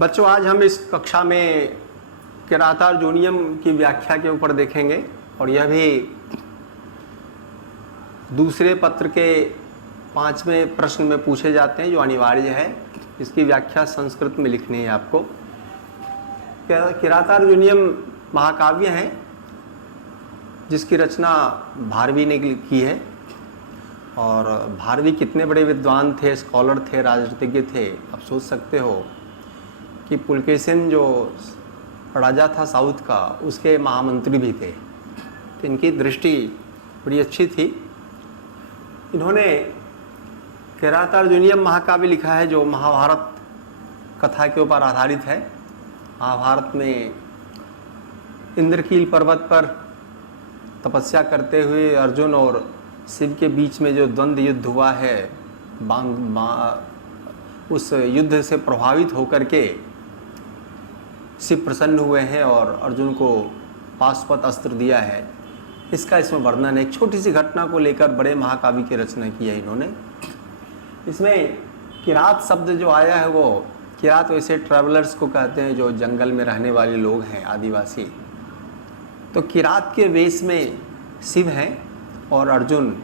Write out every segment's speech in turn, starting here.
बच्चों, आज हम इस कक्षा में किरातार्जुनीयम की व्याख्या के ऊपर देखेंगे और यह भी दूसरे पत्र के 5वें प्रश्न में पूछे जाते हैं, जो अनिवार्य है। इसकी व्याख्या संस्कृत में लिखनी है आपको। किरातार्जुनीयम महाकाव्य है जिसकी रचना भारवी ने की है। और भारवी कितने बड़े विद्वान थे, स्कॉलर थे, राजनीतिज्ञ थे। आप सोच सकते हो कि पुलकेशिन जो राजा था साउथ का, उसके महामंत्री भी थे। तो इनकी दृष्टि बड़ी अच्छी थी। इन्होंने किरातार्जुनीयम महाकाव्य लिखा है जो महाभारत कथा के ऊपर आधारित है। महाभारत में इंद्रकील पर्वत पर तपस्या करते हुए अर्जुन और शिव के बीच में जो द्वंद्व युद्ध हुआ है, उस युद्ध से प्रभावित होकर के शिव प्रसन्न हुए हैं और अर्जुन को पाशुपत अस्त्र दिया है। इसका इसमें वर्णन है। एक छोटी सी घटना को लेकर बड़े महाकाव्य की रचना की है इन्होंने। इसमें किरात शब्द जो आया है, वो किरात वैसे ट्रैवलर्स को कहते हैं जो जंगल में रहने वाले लोग हैं, आदिवासी। तो किरात के वेश में शिव हैं और अर्जुन,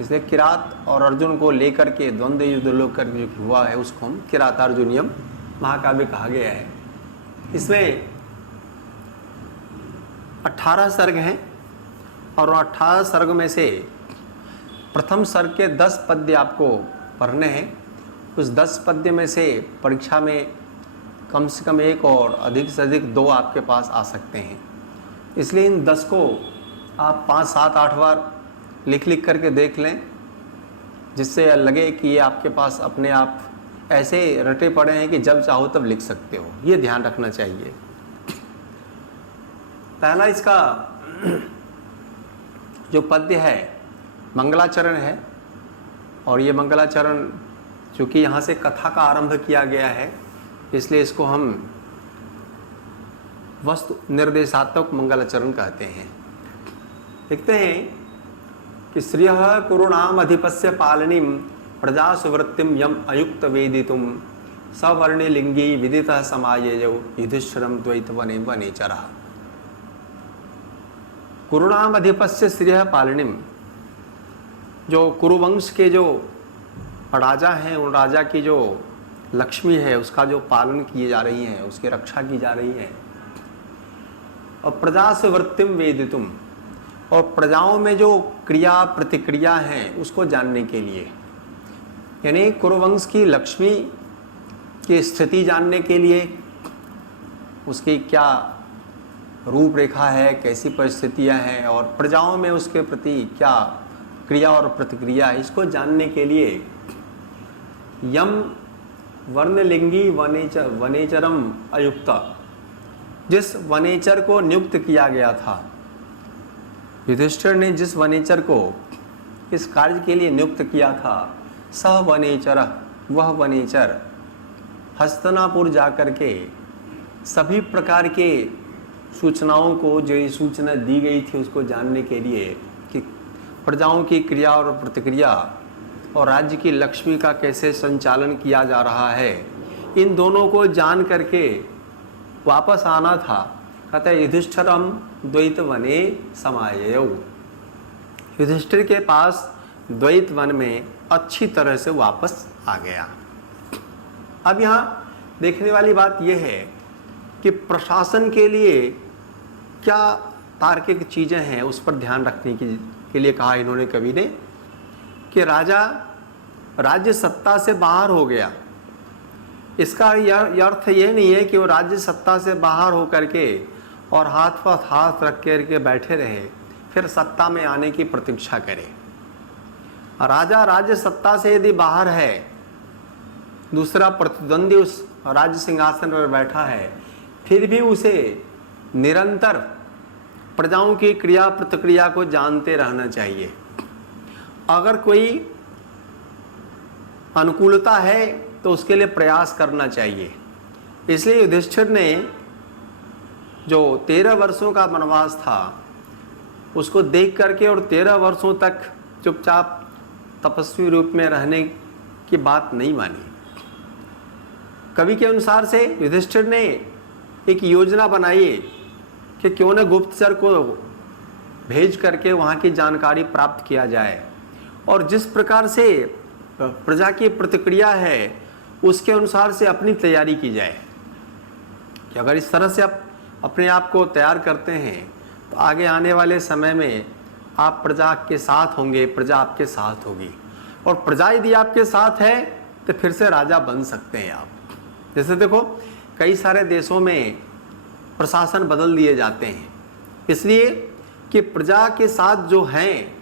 इसलिए किरात और अर्जुन को लेकर के द्वंद्व युद्ध लेकर जो हुआ है उसको हम किरातार्जुनीयम महाकाव्य कहा गया है। इसमें 18 सर्ग हैं और 18 सर्ग में से प्रथम सर्ग के 10 पद्य आपको पढ़ने हैं। उस 10 पद्य में से परीक्षा में कम से कम 1 और अधिक से अधिक 2 आपके पास आ सकते हैं। इसलिए इन 10 को आप 5, 7, 8 बार लिख करके देख लें, जिससे लगे कि ये आपके पास अपने आप ऐसे रटे पड़े हैं कि जब चाहो तब लिख सकते हो। ये ध्यान रखना चाहिए। पहला इसका जो पद्य है मंगलाचरण है, और ये मंगलाचरण चूँकि यहाँ से कथा का आरंभ किया गया है, इसलिए इसको हम वस्तु निर्देशात्मक मंगलाचरण कहते हैं। देखते हैं कि श्रियः कुरुणाम अधिपस्य पालनीम प्रजा सुवृत्तिम यम अयुक्त वेदितुम सवर्णे लिंगी विदितः समाययौ युधिष्ठिरं द्वैतवने वनेचरः। कुरुणाम अधिपस्य श्रियः पालनीम, जो कुरुवंश के जो राजा हैं, उन राजा की जो लक्ष्मी है उसका जो पालन किए जा रही हैं, उसकी रक्षा की जा रही है। और प्रजा सुवृत्तिम वेदितुम, और प्रजाओं में जो क्रिया प्रतिक्रिया हैं उसको जानने के लिए, यानी कुरुवंश की लक्ष्मी की स्थिति जानने के लिए, उसकी क्या रूपरेखा है, कैसी परिस्थितियां हैं और प्रजाओं में उसके प्रति क्या क्रिया और प्रतिक्रिया है, इसको जानने के लिए यम वर्णलिंगी वनेचरम अयुक्त, जिस वनेचर को नियुक्त किया गया था, युधिष्ठिर ने जिस वनेचर को इस कार्य के लिए नियुक्त किया था, सह वनेचर, वह वनेचर हस्तिनापुर जाकर के सभी प्रकार के सूचनाओं को, जो सूचना दी गई थी उसको जानने के लिए कि प्रजाओं की क्रिया और प्रतिक्रिया और राज्य की लक्ष्मी का कैसे संचालन किया जा रहा है, इन दोनों को जान करके वापस आना था। कहता है युधिष्ठिरं द्वैत वने समाययौ, युधिष्ठिर के पास द्वैत वन में अच्छी तरह से वापस आ गया। अब यहाँ देखने वाली बात यह है कि प्रशासन के लिए क्या तार्किक चीज़ें हैं, उस पर ध्यान रखने के लिए कहा इन्होंने कवि ने कि राजा राज्य सत्ता से बाहर हो गया। इसका यह अर्थ ये नहीं है कि वो राज्य सत्ता से बाहर हो करके और हाथ पर हाथ रख करके बैठे रहे, फिर सत्ता में आने की प्रतीक्षा करे। राजा राज्य सत्ता से यदि बाहर है, दूसरा प्रतिद्वंदी उस राज्य सिंहासन पर बैठा है, फिर भी उसे निरंतर प्रजाओं की क्रिया प्रतिक्रिया को जानते रहना चाहिए। अगर कोई अनुकूलता है तो उसके लिए प्रयास करना चाहिए। इसलिए युधिष्ठिर ने जो 13 वर्षों का वनवास था उसको देख करके और 13 वर्षों तक चुपचाप तपस्वी रूप में रहने की बात नहीं मानी। कवि के अनुसार से युधिष्ठिर ने एक योजना बनाई कि क्यों न गुप्तचर को भेज करके वहाँ की जानकारी प्राप्त किया जाए, और जिस प्रकार से प्रजा की प्रतिक्रिया है उसके अनुसार से अपनी तैयारी की जाए कि अगर इस तरह से आप अपने आप को तैयार करते हैं तो आगे आने वाले समय में आप प्रजा के साथ होंगे, प्रजा आपके साथ होगी, और प्रजा यदि आपके साथ है तो फिर से राजा बन सकते हैं आप। जैसे देखो कई सारे देशों में प्रशासन बदल दिए जाते हैं इसलिए कि प्रजा के साथ जो हैं,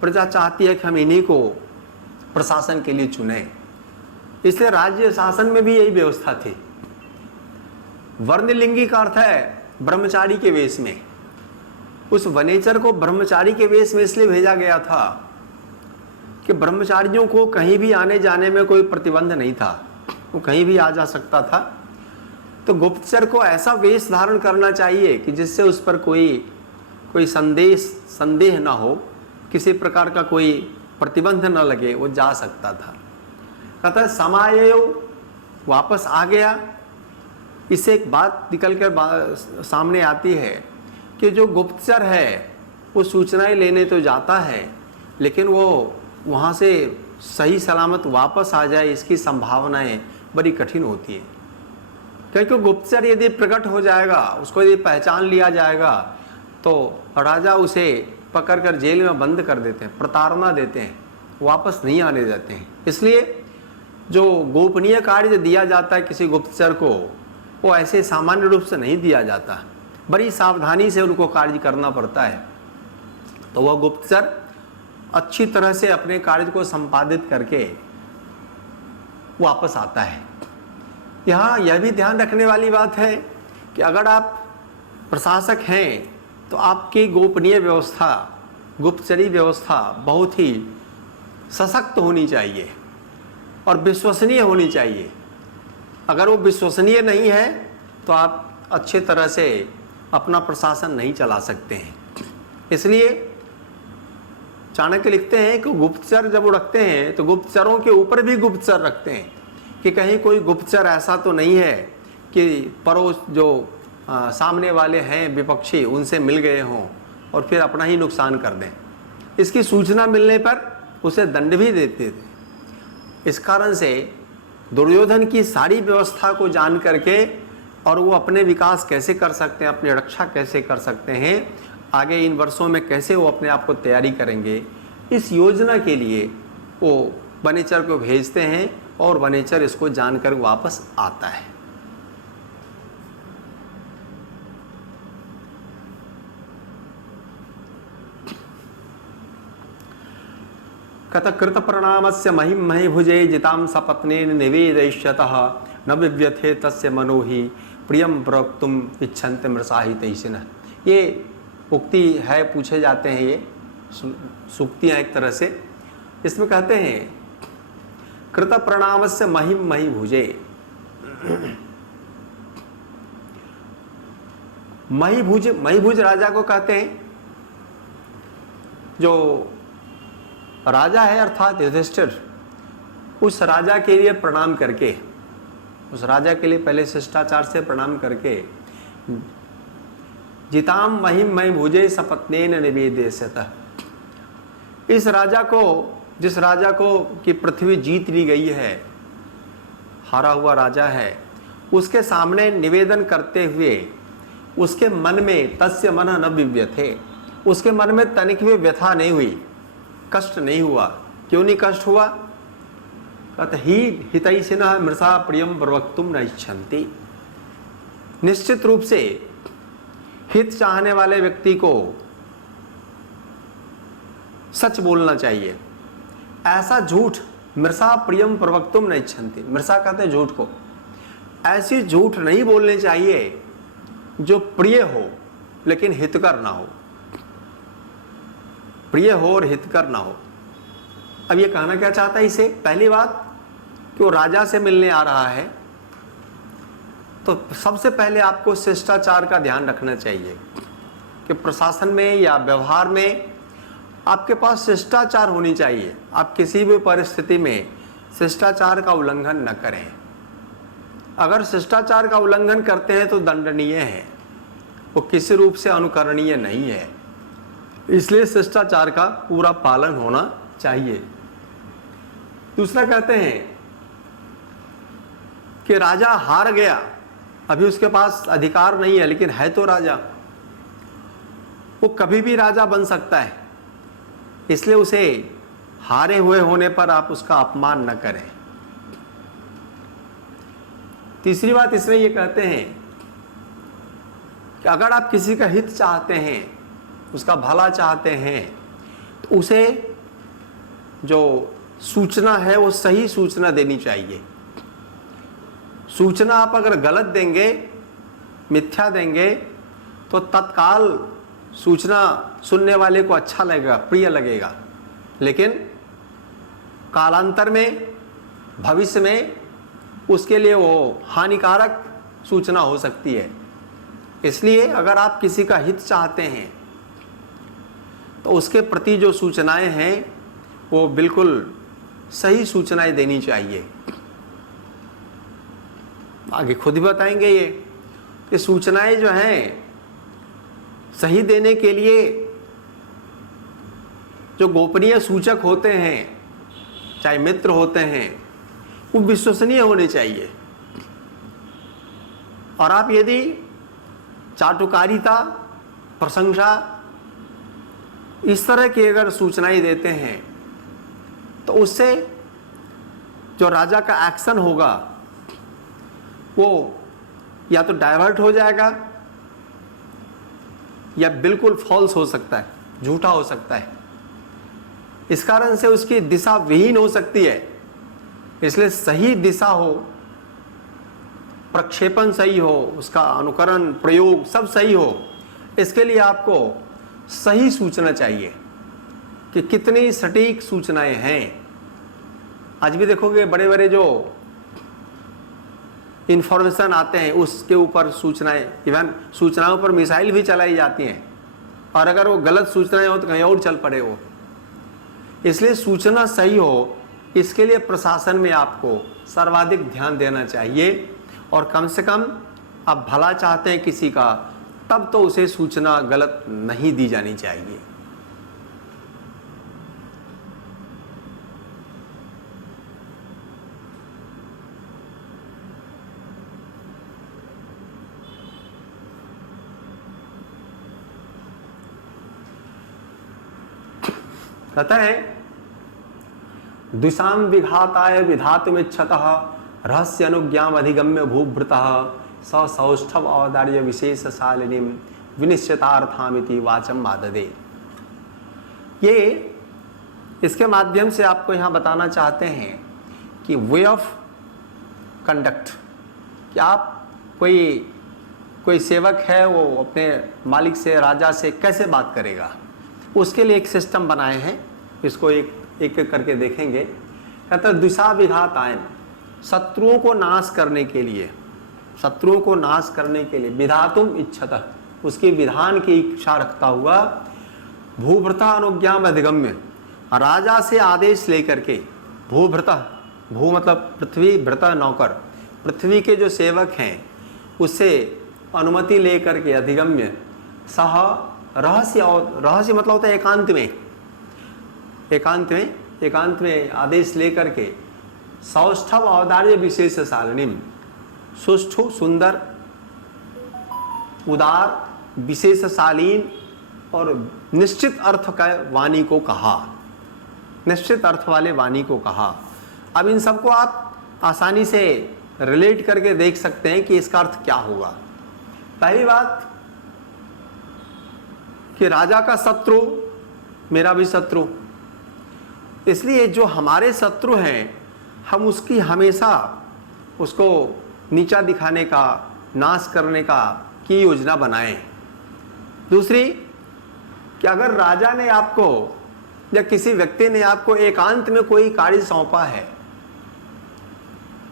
प्रजा चाहती है कि हम इन्हीं को प्रशासन के लिए चुने, इसलिए राज्य शासन में भी यही व्यवस्था थी। वर्णलिंगी का अर्थ है ब्रह्मचारी के वेश में। उस वनेचर को ब्रह्मचारी के वेश में इसलिए भेजा गया था कि ब्रह्मचारियों को कहीं भी आने जाने में कोई प्रतिबंध नहीं था, वो कहीं भी आ जा सकता था। तो गुप्तचर को ऐसा वेश धारण करना चाहिए कि जिससे उस पर कोई संदेह ना हो, किसी प्रकार का कोई प्रतिबंध न लगे, वो जा सकता था। कहता समायो वापस आ गया। इससे एक बात निकल कर सामने आती है कि जो गुप्तचर है वो सूचनाएं लेने तो जाता है, लेकिन वो वहाँ से सही सलामत वापस आ जाए इसकी संभावनाएं बड़ी कठिन होती है। क्योंकि गुप्तचर यदि प्रकट हो जाएगा, उसको यदि पहचान लिया जाएगा तो राजा उसे पकड़कर जेल में बंद कर देते हैं, प्रताड़ना देते हैं, वापस नहीं आने देते हैं। इसलिए जो गोपनीय कार्य दिया जाता है किसी गुप्तचर को, वो ऐसे सामान्य रूप से नहीं दिया जाता, बड़ी सावधानी से उनको कार्य करना पड़ता है। तो वह गुप्तचर अच्छी तरह से अपने कार्य को संपादित करके वापस आता है। यहाँ यह भी ध्यान रखने वाली बात है कि अगर आप प्रशासक हैं तो आपकी गोपनीय व्यवस्था, गुप्तचरी व्यवस्था बहुत ही सशक्त होनी चाहिए और विश्वसनीय होनी चाहिए। अगर वो विश्वसनीय नहीं है तो आप अच्छे तरह से अपना प्रशासन नहीं चला सकते हैं। इसलिए चाणक्य लिखते हैं कि गुप्तचर जब वो रखते हैं तो गुप्तचरों के ऊपर भी गुप्तचर रखते हैं कि कहीं कोई गुप्तचर ऐसा तो नहीं है कि पड़ोस जो सामने वाले हैं विपक्षी उनसे मिल गए हों और फिर अपना ही नुकसान कर दें। इसकी सूचना मिलने पर उसे दंड भी देते थे। इस कारण से दुर्योधन की सारी व्यवस्था को जान करके और वो अपने विकास कैसे कर सकते हैं, अपनी रक्षा कैसे कर सकते हैं, आगे इन वर्षों में कैसे वो अपने आप को तैयारी करेंगे, इस योजना के लिए वो वनेचर को भेजते हैं और वनेचर इसको जानकर वापस आता है। कत कृत प्रणामस्य महिम मही भुजे जिताम सपत्नेन निवेदयिष्यतः न विव्यथे तस्य मनोहि प्रियम प्रवक्तुम इच्छन्ते मृषाहि तैसिनः। ये उक्ति है, पूछे जाते हैं, ये सूक्तियाँ एक तरह से। इसमें कहते हैं कृत प्रणामस्य महिम मही भुजे। महीभुज राजा को कहते हैं। जो राजा है अर्थात युधिष्ठिर, उस राजा के लिए प्रणाम करके, उस राजा के लिए पहले शिष्टाचार से प्रणाम करके जिताम महिम मही भुजे सपत्नेन निवेदयिष्यतः। इस राजा को, जिस राजा को कि पृथ्वी जीत ली गई है, हारा हुआ राजा है, उसके सामने निवेदन करते हुए उसके मन में तस्य मनः न विव्यथे, उसके मन में तनिक भी व्यथा नहीं हुई, कष्ट नहीं हुआ। क्यों नहीं कष्ट हुआ? कहते ही हितैषिणः मृषा प्रियम प्रवक्तुम न इच्छन्ति। निश्चित रूप से हित चाहने वाले व्यक्ति को सच बोलना चाहिए। ऐसा झूठ मृषा प्रियम प्रवक्तुम न इच्छन्ति, मृषा कहते हैं झूठ को, ऐसी झूठ नहीं बोलनी चाहिए जो प्रिय हो लेकिन हितकर ना हो, प्रिय हो और हितकर ना हो। अब ये कहना क्या चाहता है इसे? पहली बात कि वो राजा से मिलने आ रहा है, तो सबसे पहले आपको शिष्टाचार का ध्यान रखना चाहिए कि प्रशासन में या व्यवहार में आपके पास शिष्टाचार होनी चाहिए। आप किसी भी परिस्थिति में शिष्टाचार का उल्लंघन न करें। अगर शिष्टाचार का उल्लंघन करते हैं तो दंडनीय है, वो किसी रूप से अनुकरणीय नहीं है। इसलिए शिष्टाचार का पूरा पालन होना चाहिए। दूसरा कहते हैं कि राजा हार गया, अभी उसके पास अधिकार नहीं है लेकिन है तो राजा, वो कभी भी राजा बन सकता है, इसलिए उसे हारे हुए होने पर आप उसका अपमान न करें। तीसरी बात इसमें ये कहते हैं कि अगर आप किसी का हित चाहते हैं, उसका भला चाहते हैं, तो उसे जो सूचना है वो सही सूचना देनी चाहिए। सूचना आप अगर गलत देंगे, मिथ्या देंगे, तो तत्काल सूचना सुनने वाले को अच्छा लगेगा, प्रिय लगेगा, लेकिन कालांतर में, भविष्य में उसके लिए वो हानिकारक सूचना हो सकती है। इसलिए अगर आप किसी का हित चाहते हैं तो उसके प्रति जो सूचनाएं हैं वो बिल्कुल सही सूचनाएं देनी चाहिए। आगे खुद ही बताएंगे ये कि सूचनाएं जो हैं सही देने के लिए जो गोपनीय सूचक होते हैं, चाहे मित्र होते हैं, वो विश्वसनीय होने चाहिए। और आप यदि चाटुकारिता, प्रशंसा, इस तरह की अगर सूचनाएं देते हैं तो उससे जो राजा का एक्शन होगा वो या तो डाइवर्ट हो जाएगा या बिल्कुल फॉल्स हो सकता है, झूठा हो सकता है। इस कारण से उसकी दिशा विहीन हो सकती है। इसलिए सही दिशा हो, प्रक्षेपण सही हो, उसका अनुकरण, प्रयोग सब सही हो, इसके लिए आपको सही सूचना चाहिए कि कितनी सटीक सूचनाएं हैं। आज भी देखोगे बड़े बड़े जो इंफॉर्मेशन आते हैं उसके ऊपर सूचनाएं, इवन सूचनाओं पर मिसाइल भी चलाई जाती हैं, और अगर वो गलत सूचनाएं हो तो कहीं और चल पड़े वो। इसलिए सूचना सही हो, इसके लिए प्रशासन में आपको सर्वाधिक ध्यान देना चाहिए। और कम से कम आप भला चाहते हैं किसी का, तब तो उसे सूचना गलत नहीं दी जानी चाहिए। कहता है द्विषाम विघाताय विधातुमिच्छतः रहस्य अनुज्ञाम अधिगम्य भूभृतः स सौष्ठव अवदार्य विशेष शालिनीम विनिश्चितार्थामिति वाचम आददे। ये इसके माध्यम से आपको यहाँ बताना चाहते हैं कि वे ऑफ कंडक्ट, कि आप कोई सेवक है वो अपने मालिक से, राजा से कैसे बात करेगा, उसके लिए एक सिस्टम बनाए हैं। इसको एक एक करके देखेंगे। कहता है द्विषा विघात आयन, शत्रुओं को नाश करने के लिए, शत्रुओं को नाश करने के लिए विधातुम इच्छतः, उसके विधान की इच्छा रखता हुआ, भूभृता अनुज्ञाम अधिगम्य, राजा से आदेश लेकर के, भूभृता, भू मतलब पृथ्वी, भृता नौकर, पृथ्वी के जो सेवक हैं उससे अनुमति लेकर के अधिगम्य, सह रहस्य, और रहस्य मतलब होता है एकांत में, एकांत में आदेश लेकर के, सौष्ठव औदार्य विशेष शालिनीम, सुष्ठु, सुंदर, उदार, विशेष शालीन और निश्चित अर्थ का वाणी को कहा, निश्चित अर्थ वाले वाणी को कहा। अब इन सबको आप आसानी से रिलेट करके देख सकते हैं कि इसका अर्थ क्या होगा। पहली बात कि राजा का शत्रु मेरा भी शत्रु, इसलिए जो हमारे शत्रु हैं हम उसकी हमेशा उसको नीचा दिखाने का, नाश करने का की योजना बनाएं। दूसरी कि अगर राजा ने आपको या किसी व्यक्ति ने आपको एकांत में कोई कार्य सौंपा है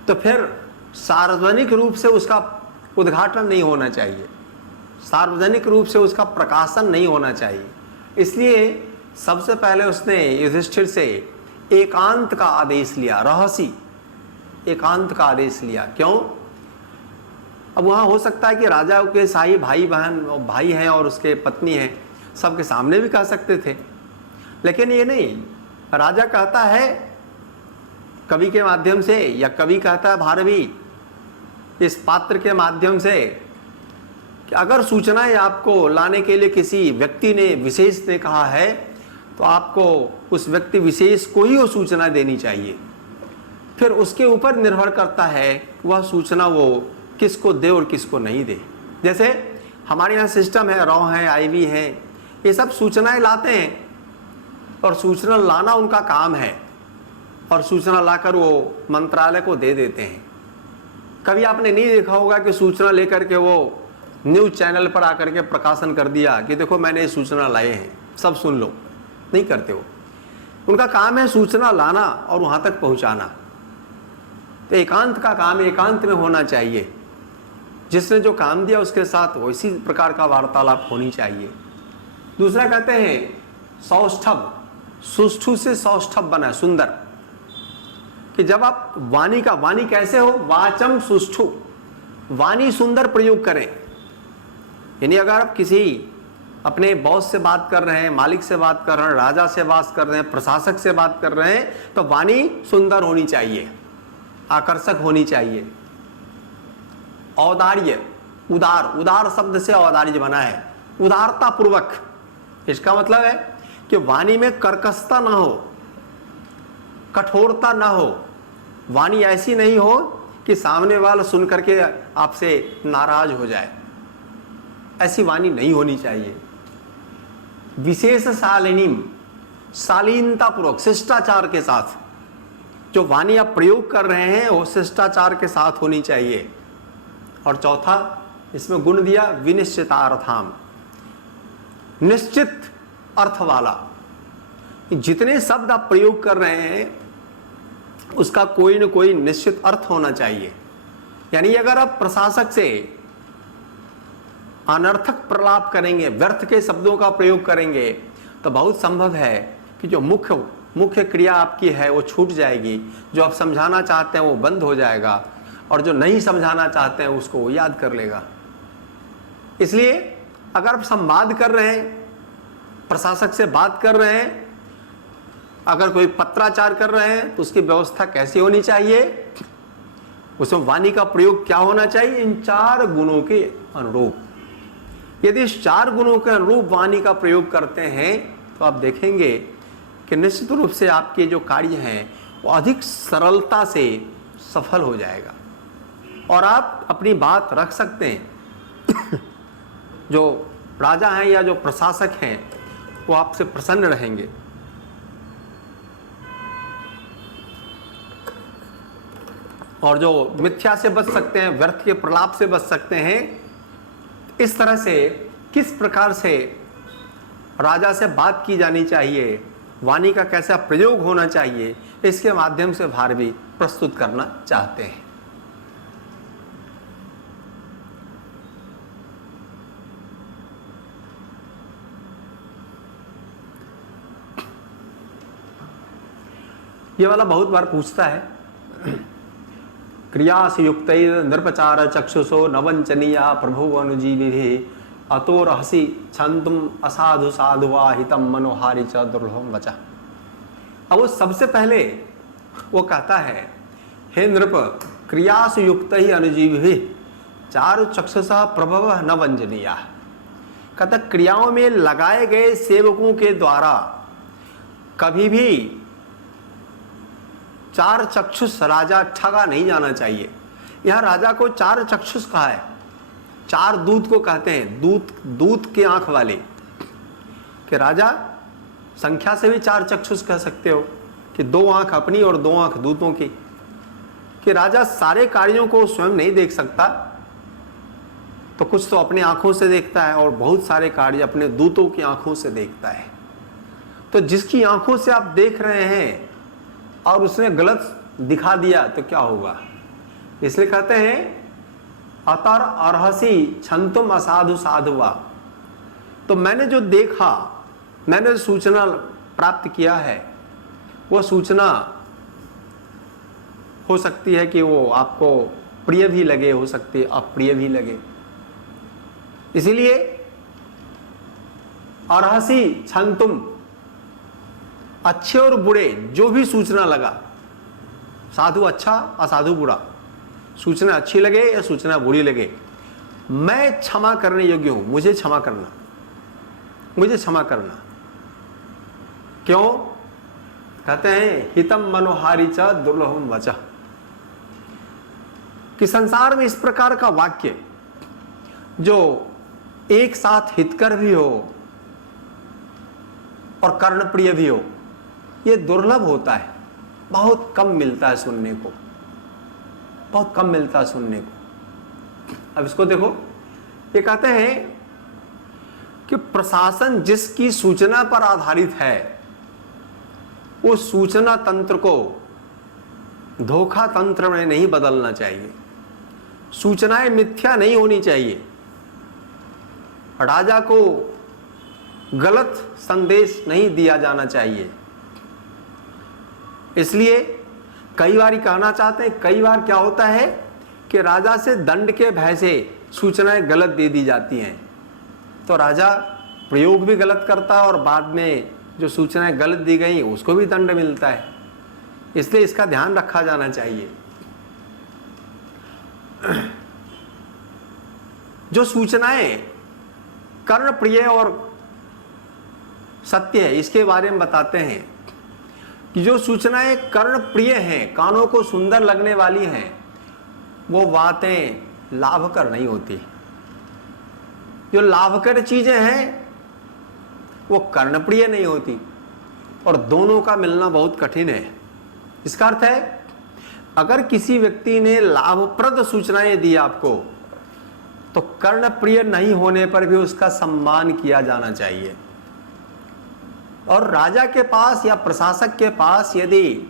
तो फिर सार्वजनिक रूप से उसका उद्घाटन नहीं होना चाहिए, सार्वजनिक रूप से उसका प्रकाशन नहीं होना चाहिए। इसलिए सबसे पहले उसने युधिष्ठिर से एकांत का आदेश लिया, रहस्य एकांत का आदेश लिया। क्यों? अब वहाँ हो सकता है कि राजा के शाही भाई बहन भाई हैं और उसके पत्नी हैं, सबके सामने भी कह सकते थे, लेकिन ये नहीं, राजा कहता है कवि के माध्यम से, या कवि कहता है भारवी इस पात्र के माध्यम से कि अगर सूचनाएं आपको लाने के लिए किसी व्यक्ति ने विशेष ने कहा है तो आपको उस व्यक्ति विशेष को ही वो सूचना देनी चाहिए। फिर उसके ऊपर निर्भर करता है वह सूचना वो किसको दे और किसको नहीं दे। जैसे हमारे यहाँ सिस्टम है, रॉ है, आईवी है, ये सब सूचनाएं लाते हैं और सूचना लाना उनका काम है और सूचना लाकर वो मंत्रालय को दे देते हैं। कभी आपने नहीं देखा होगा कि सूचना लेकर के वो न्यूज़ चैनल पर आकर के प्रकाशन कर दिया कि देखो मैंने ये सूचना लाए हैं, सब सुन लो, नहीं करते वो। उनका काम है सूचना लाना और वहाँ तक पहुँचाना। तो एकांत का काम एकांत में होना चाहिए, जिसने जो काम दिया उसके साथ वैसी प्रकार का वार्तालाप होनी चाहिए। दूसरा कहते हैं सौष्ठव, सुष्ठु से सौष्ठव बना, सुंदर, कि जब आप वाणी का, वाणी कैसे हो, वाचम सुष्ठु, वाणी सुंदर प्रयोग करें। यानी अगर आप किसी अपने बॉस से बात कर रहे हैं, मालिक से बात कर रहे हैं, राजा से बात कर रहे हैं, प्रशासक से बात कर रहे हैं, तो वाणी सुंदर होनी चाहिए, आकर्षक होनी चाहिए। औदार्य, उदार, उदार शब्द से औदार्य बना है, उदारता पूर्वक। इसका मतलब है कि वाणी में कर्कशता ना हो, कठोरता ना हो, वाणी ऐसी नहीं हो कि सामने वाला सुन करके आपसे नाराज हो जाए, ऐसी वाणी नहीं होनी चाहिए। विशेष शालिनीम, शालीनता पूर्वक, शिष्टाचार के साथ जो वाणी आप प्रयोग कर रहे हैं वो शिष्टाचार के साथ होनी चाहिए। और चौथा इसमें गुण दिया विनिश्चितार्थाम, निश्चित अर्थ वाला। जितने शब्द आप प्रयोग कर रहे हैं उसका कोई न कोई निश्चित अर्थ होना चाहिए। यानी अगर आप प्रशासक से अनर्थक प्रलाप करेंगे, व्यर्थ के शब्दों का प्रयोग करेंगे, तो बहुत संभव है कि जो मुख्य क्रिया आपकी है वो छूट जाएगी। जो आप समझाना चाहते हैं वो बंद हो जाएगा और जो नहीं समझाना चाहते हैं उसको वो याद कर लेगा। इसलिए अगर आप संवाद कर रहे हैं, प्रशासक से बात कर रहे हैं, अगर कोई पत्राचार कर रहे हैं तो उसकी व्यवस्था कैसी होनी चाहिए, उसमें वाणी का प्रयोग क्या होना चाहिए, इन 4 गुणों के अनुरूप। यदि इस 4 गुणों के अनुरूप वाणी का प्रयोग करते हैं तो आप देखेंगे कि निश्चित रूप से आपके जो कार्य हैं वो अधिक सरलता से सफल हो जाएगा और आप अपनी बात रख सकते हैं। जो राजा हैं या जो प्रशासक हैं वो आपसे प्रसन्न रहेंगे। और जो मिथ्या से बच सकते हैं, व्यर्थ के प्रलाप से बच सकते हैं। इस तरह से किस प्रकार से राजा से बात की जानी चाहिए, वाणी का कैसा प्रयोग होना चाहिए, इसके माध्यम से भारवी प्रस्तुत करना चाहते हैं। ये वाला बहुत बार पूछता है, क्रिया से युक्त नृपचार चक्षुषो नवंचनीया प्रभु अनुजीवि अतो रहसी छंदुम असाधु साधुवा हितम मनोहारी च दुर्लभम वचा। अब वो सबसे पहले वो कहता है, हे नृप, क्रिया से युक्त ही अनुजीवि चारु चक्षुषा प्रभव न वंजनीया। कहता क्रियाओं में लगाए गए सेवकों के द्वारा कभी भी 4 चक्षुष राजा ठगा नहीं जाना चाहिए। यह राजा को 4 चक्षुष कहा है, 4 दूत को कहते हैं, दूत के आंख वाले। कि राजा संख्या से भी 4 चक्षुष कह सकते हो कि 2 आंख अपनी और 2 आंख दूतों की। कि राजा सारे कार्यों को स्वयं नहीं देख सकता, तो कुछ तो अपनी आंखों से देखता है और बहुत सारे कार्य अपने दूतों की आंखों से देखता है। तो जिसकी आंखों से आप देख रहे हैं और उसने गलत दिखा दिया तो क्या होगा। इसलिए कहते हैं अतर अर्हसी छंतुम असाधु साधुवा। तो मैंने जो देखा, मैंने सूचना प्राप्त किया है, वो सूचना हो सकती है कि वो आपको प्रिय भी लगे, हो सकते अप्रिय भी लगे। इसीलिए अर्हसि क्षंतुम, अच्छे और बुरे जो भी सूचना लगा, साधु अच्छा असाधु बुरा, सूचना अच्छी लगे या सूचना बुरी लगे, मैं क्षमा करने योग्य हूं, मुझे क्षमा करना, मुझे क्षमा करना। क्यों? कहते हैं हितम मनोहारी च दुर्लभम वचः, कि संसार में इस प्रकार का वाक्य जो एक साथ हितकर भी हो और कर्णप्रिय भी हो, यह दुर्लभ होता है, बहुत कम मिलता है सुनने को, बहुत कम मिलता है सुनने को। अब इसको देखो, ये कहते हैं कि प्रशासन जिसकी सूचना पर आधारित है, उस सूचना तंत्र को धोखा तंत्र में नहीं बदलना चाहिए, सूचनाएं मिथ्या नहीं होनी चाहिए, राजा को गलत संदेश नहीं दिया जाना चाहिए। इसलिए कई बार कहना चाहते हैं, कई बार क्या होता है कि राजा से दंड के भय से सूचनाएं गलत दे दी जाती हैं, तो राजा प्रयोग भी गलत करता है और बाद में जो सूचनाएं गलत दी गई उसको भी दंड मिलता है। इसलिए इसका ध्यान रखा जाना चाहिए। जो सूचनाएं कर्णप्रिय और सत्य है, इसके बारे में बताते हैं कि जो सूचनाएं कर्णप्रिय हैं, कानों को सुंदर लगने वाली हैं, वो बातें लाभकर नहीं होती। जो लाभकर चीजें हैं वो कर्णप्रिय नहीं होती, और दोनों का मिलना बहुत कठिन है। इसका अर्थ है अगर किसी व्यक्ति ने लाभप्रद सूचनाएं दी आपको, तो कर्णप्रिय नहीं होने पर भी उसका सम्मान किया जाना चाहिए। और राजा के पास या प्रशासक के पास यदि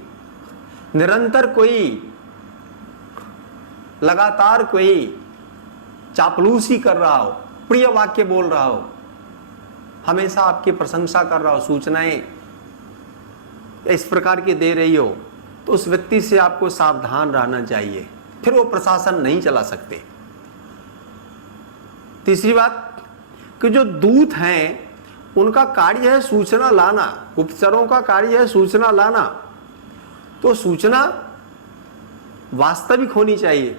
निरंतर कोई लगातार कोई चापलूसी कर रहा हो, प्रिय वाक्य बोल रहा हो, हमेशा आपकी प्रशंसा कर रहा हो, सूचनाएं इस प्रकार की दे रही हो, तो उस व्यक्ति से आपको सावधान रहना चाहिए, फिर वो प्रशासन नहीं चला सकते। तीसरी बात कि जो दूत हैं उनका कार्य है सूचना लाना, गुप्तचरों का कार्य है सूचना लाना, तो सूचना वास्तविक होनी चाहिए,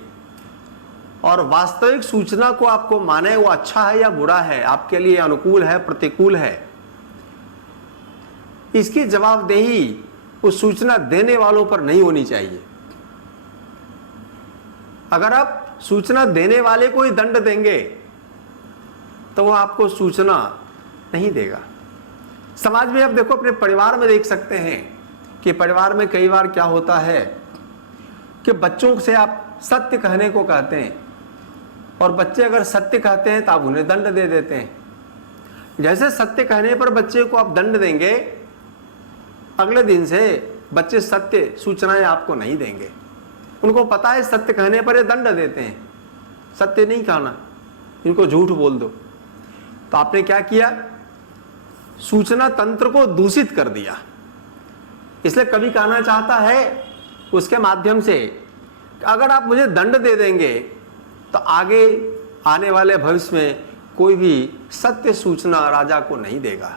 और वास्तविक सूचना को आपको माने वो अच्छा है या बुरा है, आपके लिए अनुकूल है प्रतिकूल है, इसकी जवाबदेही उस सूचना देने वालों पर नहीं होनी चाहिए। अगर आप सूचना देने वाले को ही दंड देंगे तो वो आपको सूचना नहीं देगा। समाज में आप देखो, अपने परिवार में देख सकते हैं कि परिवार में कई बार क्या होता है कि बच्चों से आप सत्य कहने को कहते हैं, और बच्चे अगर सत्य कहते हैं तो आप उन्हें दंड दे देते हैं। जैसे सत्य कहने पर बच्चे को आप दंड देंगे, अगले दिन से बच्चे सत्य सूचनाएं आपको नहीं देंगे। उनको पता है सत्य कहने पर ये दंड देते हैं, सत्य नहीं कहना, इनको झूठ बोल दो। तो आपने क्या किया? सूचना तंत्र को दूषित कर दिया। इसलिए कभी कहना चाहता है उसके माध्यम से, अगर आप मुझे दंड दे देंगे तो आगे आने वाले भविष्य में कोई भी सत्य सूचना राजा को नहीं देगा।